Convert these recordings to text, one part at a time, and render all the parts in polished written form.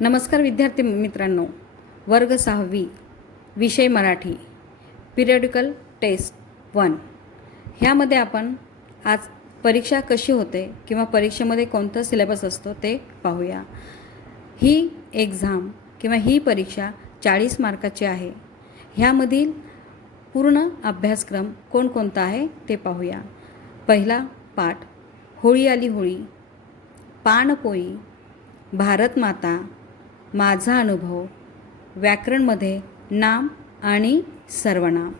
नमस्कार विद्यार्थी मित्रांनो, वर्ग 6वी विषय मराठी पिरियडिकल टेस्ट 1 ह्यामध्ये आपण आज परीक्षा कशी होते किंवा परीक्षेमध्ये कोणतं सिलेबस असतो ते पाहूया। ही एक्झाम किंवा ही परीक्षा 40 मार्काची आहे। ह्यामधील पूर्ण अभ्यासक्रम कोणकोणता आहे ते पाहूया। पहिला पाठ होळी आली होळी, पाणपोई, भारत माता, माझा अनुभव, व्याकरणमध्ये नाम आणि सर्वनाम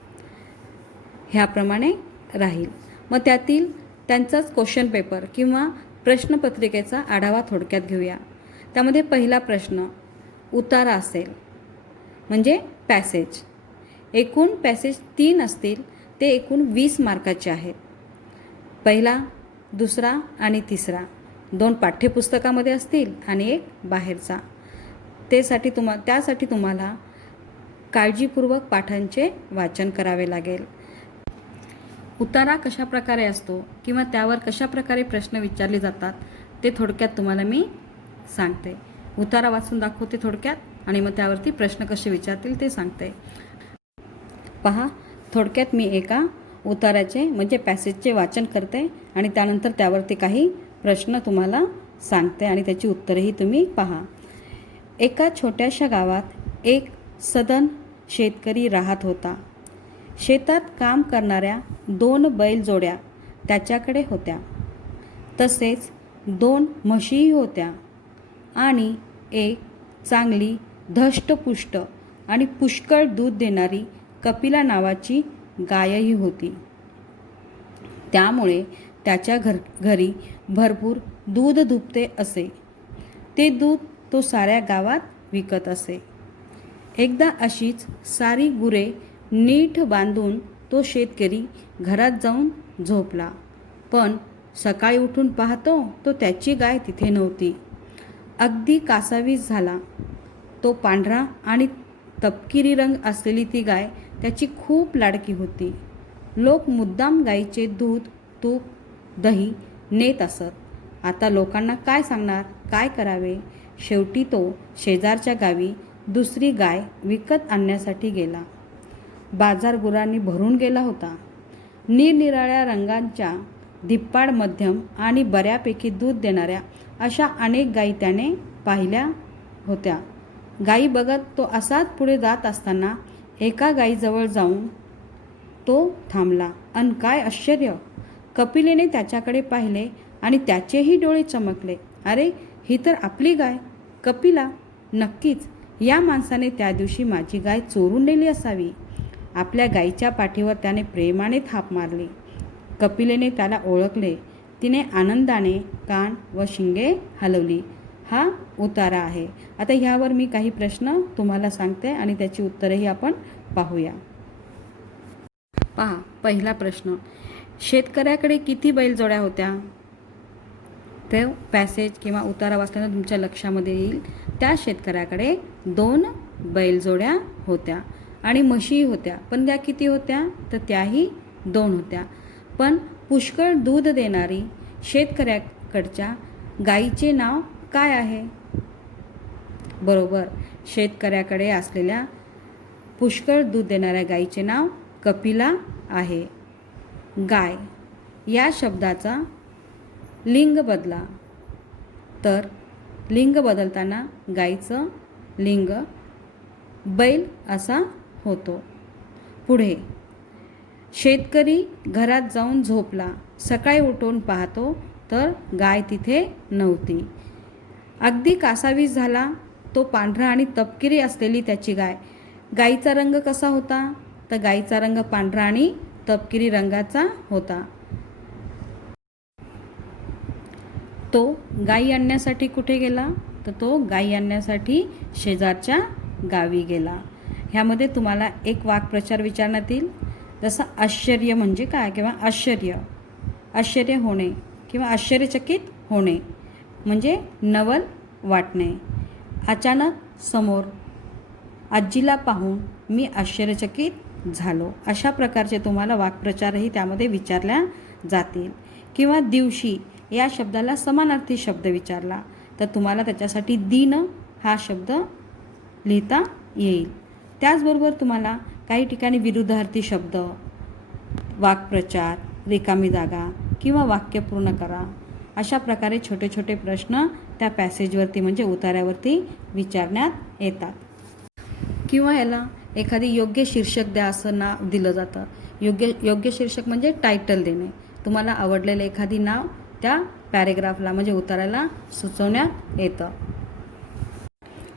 ह्याप्रमाणे राहील। मग त्यातील त्यांचाच क्वेश्चन पेपर किंवा प्रश्नपत्रिकेचा आढावा थोडक्यात घेऊया। त्यामध्ये पहिला प्रश्न उतारा असेल म्हणजे पॅसेज। एकूण पॅसेज 3 असतील, ते एकूण 20 मार्काचे आहेत। पहिला, दुसरा आणि तिसरा 2 पाठ्यपुस्तकामध्ये असतील आणि एक बाहेरचा। त्यासाठी तुम्हाला काळजीपूर्वक पाठांचे वाचन करावे लागेल। उतारा कशा प्रकारे असतो किंवा त्यावर कशा प्रकारे प्रश्न विचारले जातात ते थोडक्यात तुम्हाला मी सांगते। उतारा वाचून दाखवते थोडक्यात आणि मग त्यावरती प्रश्न कसे विचारतील ते सांगते। पहा, थोडक्यात मी एका उताराचे म्हणजे पॅसेजचे वाचन करते आणि त्यानंतर त्यावरती काही प्रश्न तुम्हाला सांगते आणि त्याची उत्तरेही तुम्ही पहा। एका छोट्याशा गावात एक सधन शेतकरी राहत होता। शेतात काम करणाऱ्या 2 बैलजोड्या त्याच्याकडे होत्या, तसेच 2 म्हशीही होत्या आणि एक चांगली धष्टपुष्ट आणि पुष्कळ दूध देणारी कपिला नावाची गायही होती। त्यामुळे त्याच्या घरी भरपूर दूध दुभते असे। ते दूध तो साऱ्या गावात विकत असे। एकदा अशीच सारी गुरे नीट बांधून तो शेतकरी घरात जाऊन झोपला, पण सकाळी उठून पाहतो तो त्याची गाय तिथे नव्हती। अगदी कासावीस झाला। तो पांढरा आणि तपकिरी रंग असलेली ती गाय त्याची खूप लाडकी होती। लोक मुद्दाम गायीचे दूध, तूप, दही नेत असत। आता लोकांना काय सांगणार, काय करावे? शेवटी तो शेजारच्या गावी दुसरी गाय विकत आणण्यासाठी गेला। बाजार गुरांनी भरून गेला होता। निरनिराळ्या रंगांच्या, धिप्पाड, मध्यम आणि बऱ्यापैकी दूध देणाऱ्या अशा अनेक गायी त्याने पाहिल्या होत्या। गायी बघत तो असाच पुढे जात असताना एका गायीजवळ जाऊन तो थांबला। अन काय आश्चर्य! कपिलेने त्याच्याकडे पाहिले आणि त्याचेही डोळे चमकले। अरे, ही तर आपली गाय कपिला! नक्कीच या माणसाने त्या दिवशी माझी गाय चोरून नेली असावी। आपल्या गायीच्या पाठीवर त्याने प्रेमाने थाप मारली। कपिलेने त्याला ओळखले। तिने आनंदाने कान व शिंगे हलवली। हा उतारा आहे। आता ह्यावर मी काही प्रश्न तुम्हाला सांगते आणि त्याची उत्तरेही आपण पाहूया। पहा, पहिला प्रश्न, शेतकऱ्याकडे किती बैलजोड्या होत्या? ते पॅसेज किंवा उतारा वाचल्यानं तुमच्या लक्षामध्ये येईल। त्या शेतकऱ्याकडे 2 बैलजोड्या होत्या आणि म्हशी होत्या, पण त्या किती होत्या? तर त्याही 2 होत्या। पण पुष्कळ दूध देणारी शेतकऱ्याकडच्या गायीचे नाव काय आहे? बरोबर, शेतकऱ्याकडे असलेल्या पुष्कळ दूध देणाऱ्या गायीचे नाव कपिला आहे। गाय या शब्दाचा लिंग बदला, तर लिंग बदलताना गायीचं लिंग बैल असा होतो। पुढे, शेतकरी घरात जाऊन झोपला, सकाळी उठून पाहतो तर गाय तिथे नव्हती। अगदी कासावीस झाला। तो पांढरा आणि तपकिरी असलेली त्याची गाय। गायीचा रंग कसा होता? तर गायीचा रंग पांढरा आणि तपकिरी रंगाचा होता। तो गायी आणण्यासाठी कुठे गेला? तर तो गायी आणण्यासाठी शेजारच्या गावी गेला। ह्यामध्ये तुम्हाला एक वाक्प्रचार विचारण्यात येईल, जसं आश्चर्य म्हणजे काय किंवा आश्चर्य होणे किंवा आश्चर्यचकित होणे म्हणजे नवल वाटणे। अचानक समोर आजीला पाहून मी आश्चर्यचकित झालो। अशा प्रकारचे तुम्हाला वाक्प्रचारही त्यामध्ये विचारल्या जातील। किंवा दिवशी या शब्दाला समानार्थी शब्द विचारला तर तुम्हाला त्याच्यासाठी दिन हा शब्द लिहिता येईल. त्याचबरोबर तुम्हाला काही ठिकाणी विरुद्धार्थी शब्द, वाक्प्रचार, रिकामी जागा किंवा वाक्य पूर्ण करा, अशा प्रकारे छोटे छोटे प्रश्न त्या पॅसेजवरती म्हणजे उतार्यावरती विचारण्यात येतात. किंवा याला एखादी योग्य शीर्षक द्या असं नाव दिलं जातं. योग्य शीर्षक म्हणजे टायटल देणे. तुम्हाला आवडलेलं एखादी नाव त्या पॅरेग्राफला म्हणजे उताराला सुचवण्यात येतं.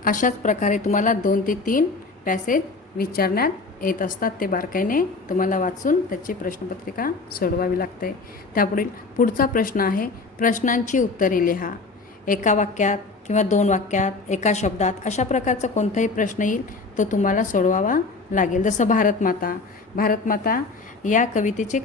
अशाच प्रकारे तुम्हाला 2 ते 3 पॅसेज विचारण्यात येत असतात. ते बारकाईने तुम्हाला वाचून त्याची प्रश्नपत्रिका सोडवावी लागते. पुढचा प्रश्न आहे, प्रश्नांची उत्तरे लिहा. एका वाक्यात किंवा 2 वाक्यात, एका शब्दात, अशा प्रकारचा कोणताही प्रश्न येईल तो तुम्हाला सोडवावा लागेल. जसं भारतमाता या कवितेचे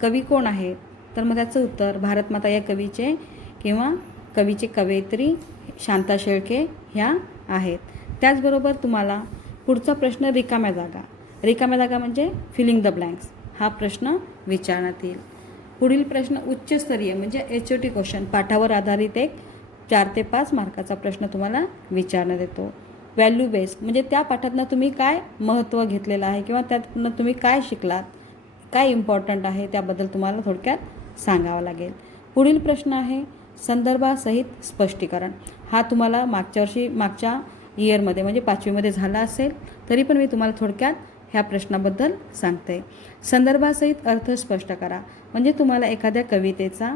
कवी कोण आहेत? तर मग त्याचं उत्तर, भारतमाता या कवीचे किंवा कवीचे कवयित्री शांता शेळके ह्या आहेत. त्याचबरोबर तुम्हाला पुढचा प्रश्न रिकाम्या जागा म्हणजे फिलिंग द ब्लँक्स हा प्रश्न विचारण्यात येईल. पुढील प्रश्न उच्चस्तरीय म्हणजे HOT क्वेश्चन, पाठावर आधारित एक 4 ते 5 मार्काचा प्रश्न तुम्हाला विचारण्यात येतो. व्हॅल्यू बेस्ड म्हणजे त्या पाठातनं तुम्ही काय महत्त्व घेतलेलं आहे किंवा त्यातनं तुम्ही काय शिकलात, काय इम्पॉर्टंट आहे त्याबद्दल तुम्हाला थोडक्यात सांगावं लागेल. पुढील प्रश्न आहे संदर्भासहित स्पष्टीकरण. हा तुम्हाला मागच्या इयरमध्ये म्हणजे 5वीमध्ये झाला असेल, तरी पण मी तुम्हाला थोडक्यात ह्या प्रश्नाबद्दल सांगते. संदर्भासहित अर्थ स्पष्ट करा म्हणजे तुम्हाला एखाद्या कवितेचा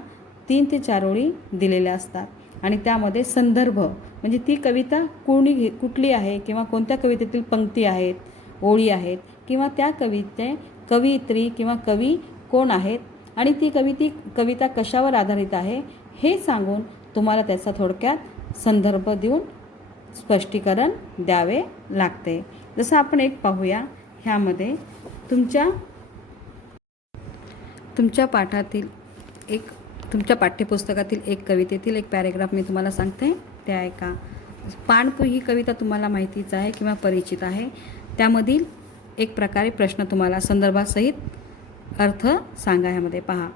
3 ते 4 ओळी दिलेल्या असतात आणि त्यामध्ये संदर्भ म्हणजे ती कविता कुठली आहे किंवा कोणत्या कवितेतील पंक्ती आहेत, ओळी आहेत किंवा त्या कवयित्री किंवा कवी कोण आहेत आणि ती कविता कशावर आधारित आहे हे सांगून तुम्हाला त्याचा थोडक्यात संदर्भ देऊन स्पष्टीकरण द्यावे लागते. जसं आपण एक पाहूया. ह्यामध्ये तुमच्या पाठ्यपुस्तकातील एक कवितेतील एक पॅरेग्राफ मी तुम्हाला सांगते, ते ऐका. पाणपोई ही कविता तुम्हाला माहितीच आहे किंवा परिचित आहे. त्यामधील एक प्रकारे प्रश्न तुम्हाला संदर्भासहित अर्थ सांगा. ह्यामध्ये पहा,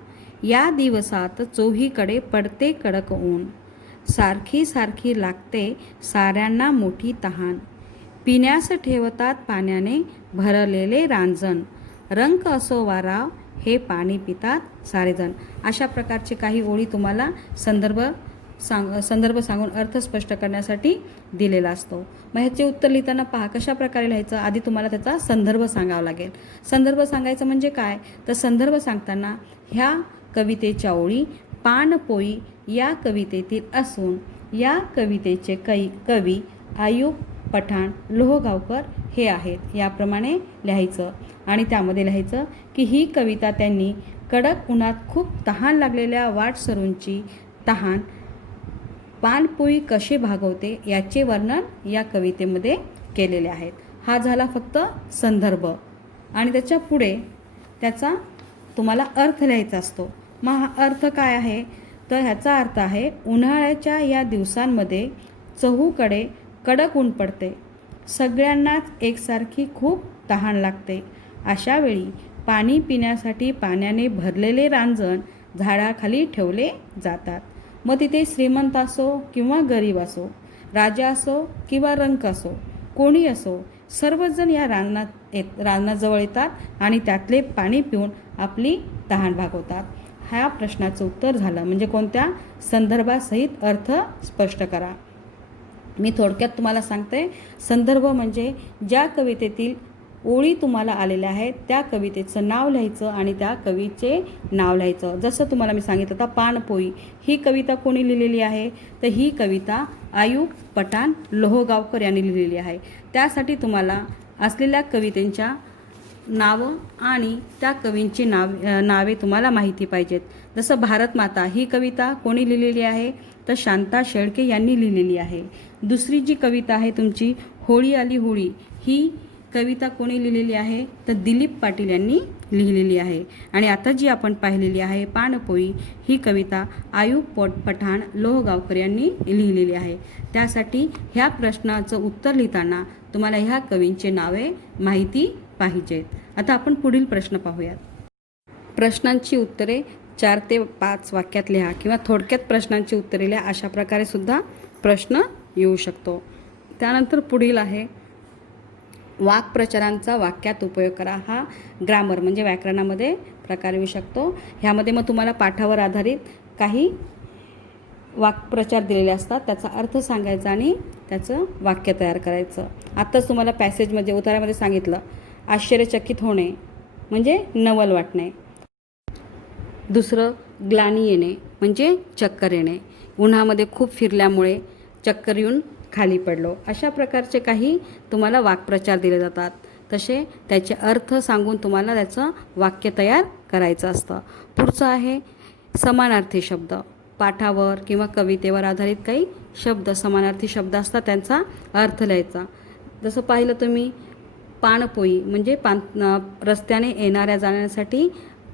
या दिवसात चोहीकडे पडते कडक ऊन, सारखी सारखी लागते साऱ्यांना मोठी तहान, पिण्यास ठेवतात पाण्याने भरलेले रांजण, रंक असो वाराव हे पाणी पितात सारेजण. अशा प्रकारचे काही ओळी तुम्हाला संदर्भ सांगून अर्थ स्पष्ट करण्यासाठी दिलेला असतो. मग ह्याचे उत्तर लिहिताना पहा कशा प्रकारे लिहायचं. आधी तुम्हाला त्याचा संदर्भ सांगावा लागेल. संदर्भ सांगायचं म्हणजे काय, तर संदर्भ सांगताना ह्या कवितेच्या ओळी पाणपोई या कवितेतील असून या कवितेचे कवी आयुब पठाण लोहगावकर हे आहेत, याप्रमाणे लिहायचं. आणि त्यामध्ये लिहायचं की ही कविता त्यांनी कडक उन्हात खूप तहान लागलेल्या वाटसरूंची तहान पाणपोई कशी भागवते याचे वर्णन या कवितेमध्ये केलेले आहेत. हा झाला फक्त संदर्भ आणि त्याच्या पुढे त्याचा तुम्हाला अर्थ लिहायचा असतो. मग हा अर्थ काय आहे, तर ह्याचा अर्थ आहे उन्हाळ्याच्या या दिवसांमध्ये चहूकडे कडक ऊन पडते, सगळ्यांनाच एकसारखी खूप तहान लागते. अशा वेळी पाणी पिण्यासाठी पाण्याने भरलेले रांजण झाडाखाली ठेवले जातात. मग तिथे श्रीमंत असो किंवा गरीब असो, राजा असो किंवा रंक असो, कोणी असो, सर्वजण या रानाजवळ येतात आणि त्यातले पाणी पिऊन आपली तहान भागवतात. ह्या प्रश्नाचं उत्तर झालं. म्हणजे कोणत्या संदर्भासहित अर्थ स्पष्ट करा. मी थोडक्यात तुम्हाला सांगते. संदर्भ म्हणजे ज्या कवितेतील ओळी तुम्हाला आलेल्या आहेत त्या कवितेचं नाव लिहायचं आणि त्या कवीचे नाव लिहायचं. जसं तुम्हाला मी सांगितलं होतं, पाणपोई ही कविता कोणी लिहिलेली आहे, तर ही कविता आयुब पठाण लोहगावकर यांनी लिहिलेली आहे. त्यासाठी तुम्हाला असलेल्या कवितेच्या नावं आणि त्या कवींची नावे तुम्हाला माहिती पाहिजेत. जसं भारतमाता ही कविता कोणी लिहिलेली आहे, तर शांता शेळके यांनी लिहिलेली आहे. दुसरी जी कविता आहे तुमची होळी आली होळी ही कविता कोणी लिहिलेली आहे, तर दिलीप पाटील यांनी लिहिलेली आहे. आणि आता जी आपण पाहिलेली आहे पाणपोई ही कविता आयुब पठाण लोहगावकर यांनी लिहिलेली आहे. त्यासाठी ह्या प्रश्नाचं उत्तर लिहिताना तुम्हाला ह्या कवींचे नावे माहिती पाहिजेत. आता आपण पुढील प्रश्न पाहूयात. प्रश्नांची उत्तरे 4 ते 5 वाक्यात लिहा किंवा थोडक्यात प्रश्नांची उत्तरे लिहा. अशा प्रकारे सुद्धा प्रश्न येऊ शकतो. त्यानंतर पुढील आहे वाक्प्रचारांचा वाक्यात उपयोग करा. हा ग्रामर म्हणजे व्याकरणामध्ये प्रकार येऊ शकतो. ह्यामध्ये मग तुम्हाला पाठावर आधारित काही वाक्प्रचार दिलेले असतात, त्याचा अर्थ सांगायचा आणि त्याचं वाक्य तयार करायचं. आत्ताच तुम्हाला पॅसेजमध्ये उतारामध्ये सांगितलं, आश्चर्यचकित होणे म्हणजे नवल वाटणे. दुसरं ग्लानी येणे म्हणजे चक्कर येणे, उन्हामध्ये खूप फिरल्यामुळे चक्कर येऊन खाली पडलो. अशा प्रकारचे काही तुम्हाला वाक्प्रचार दिले जातात. तसे त्याचे अर्थ सांगून तुम्हाला त्याचं वाक्य तयार करायचं असतं. पुढचं आहे समानार्थी शब्द. पाठावर किंवा कवितेवर आधारित काही शब्द, समानार्थी शब्द असतात, त्यांचा अर्थ लिहायचा. जसं पाहिलं तुम्ही, पाणपोई म्हणजे रस्त्याने येणाऱ्या जाण्यासाठी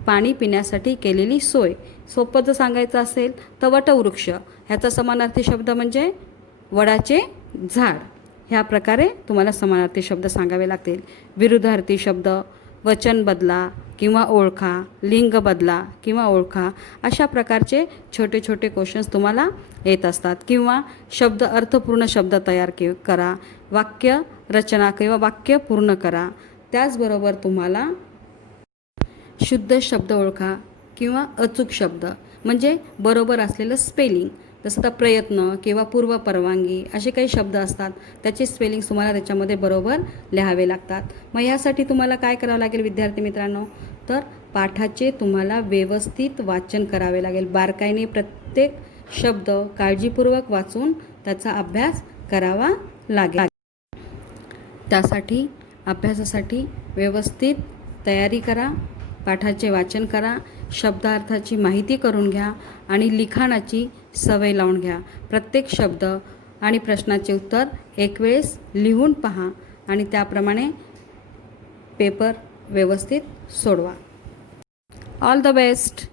पाणी पिण्यासाठी केलेली सोय. सोपं जर सांगायचं असेल तर वटवृक्ष, ह्याचा समानार्थी शब्द म्हणजे वडाचे झाड. ह्या प्रकारे तुम्हाला समानार्थी शब्द सांगावे लागतील. विरुद्धार्थी शब्द, वचन बदला किंवा ओळखा, लिंग बदला किंवा ओळखा, अशा प्रकारचे छोटे छोटे क्वेश्चन्स तुम्हाला येत असतात. किंवा शब्द अर्थपूर्ण शब्द तयार करा, वाक्य रचना किंवा वाक्य पूर्ण करा. त्याचबरोबर तुम्हाला शुद्ध शब्द ओळखा किंवा अचूक शब्द म्हणजे बरोबर असलेलं स्पेलिंग. जसं तर प्रयत्न किंवा पूर्व परवानगी असे काही शब्द असतात, त्याचे स्पेलिंग तुम्हाला त्याच्यामध्ये बरोबर लिहावे लागतात. मग यासाठी तुम्हाला काय करावं लागेल विद्यार्थी मित्रांनो, तर पाठाचे तुम्हाला व्यवस्थित वाचन करावे लागेल. बारकाईने प्रत्येक शब्द काळजीपूर्वक वाचून त्याचा अभ्यास करावा लागेल. त्यासाठी अभ्यासासाठी व्यवस्थित तयारी करा, पाठाचे वाचन करा, शब्दार्थाची माहिती करून घ्या आणि लिखाणाची सवय लावून घ्या. प्रत्येक शब्द आणि प्रश्नाचे उत्तर एक वेळेस लिहून पहा आणि त्याप्रमाणे पेपर व्यवस्थित सोडवा. All the best.